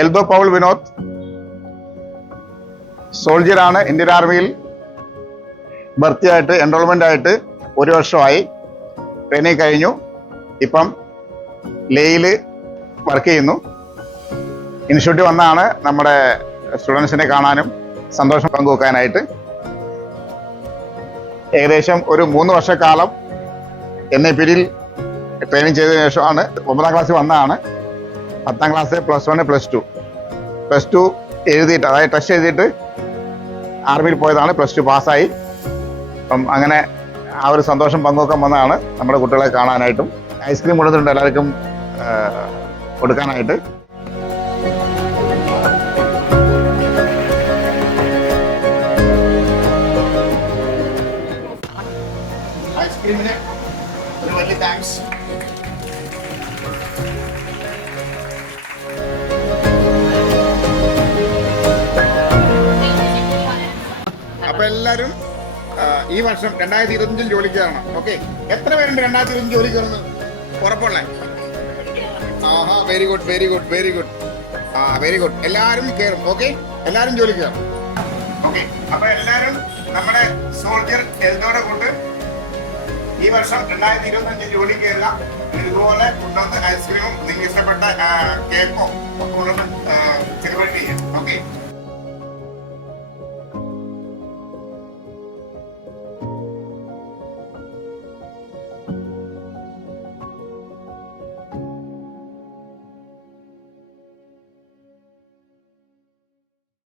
Eldho Paul Vinod സോൾജിയറാണ്. Indian ആർമിയിൽ ഭർത്തി ആയിട്ട് enrolment ആയിട്ട് 1 വർഷമായി. ട്രെയിനിങ് കഴിഞ്ഞു. ഇപ്പം ലേയിൽ വർക്ക് ചെയ്യുന്നു. ഇൻസ്റ്റിറ്റ്യൂട്ടിൽ വന്നാണ് നമ്മുടെ സ്റ്റുഡൻസിനെ കാണാനും സന്തോഷം പങ്കുവെക്കാനായിട്ട്. ഏകദേശം ഒരു 3 വർഷക്കാലം NAPയിൽ ട്രെയിനിങ് ചെയ്തതിനു ശേഷമാണ് 9ാം ക്ലാസ്സിൽ വന്നതാണ്. 10ാം ക്ലാസ് +1 +2 എഴുതിയിട്ട്, അതായത് ടെസ്റ്റ് എഴുതിയിട്ട് ആർമിയിൽ പോയതാണ്. +2 പാസ്സായി. അപ്പം അങ്ങനെ ആ ഒരു സന്തോഷം പങ്കുവെക്കാൻ വന്നതാണ് നമ്മുടെ കുട്ടികളെ കാണാനായിട്ടും. ഐസ്ക്രീം കൊടുത്തിട്ടുണ്ട് എല്ലാവർക്കും കൊടുക്കാനായിട്ട്. ഐസ്ക്രീമിന് ഒരു വലിയ താങ്ക്സ്. അപ്പൊ എല്ലാരും ഈ വർഷം 2025 ജോലിക്ക് കയറണം. ഓക്കെ, എത്ര പേരുണ്ട് 2025 ജോലി കയറുന്നത് ഉറപ്പുള്ളേ? ആഹാ, very good very good very good. Very good. എല്ലാരും കയറും. ഓക്കെ, എല്ലാരും ജോലി കയറും. ഓക്കെ, അപ്പൊ എല്ലാരും നമ്മുടെ സോൾജിയർ എൽദോടെ കൊണ്ട് ഈ വർഷം 2025 ജോലി കയറുക. ഇതുപോലെ കൊണ്ടുവന്ന് ഐസ്ക്രീമും നിങ്ങൾക്ക് ഇഷ്ടപ്പെട്ട കേക്കോ ഒക്കെ കൊണ്ടുവന്ന് സെലിബ്രേറ്റ് ചെയ്യാം. ഓക്കെ.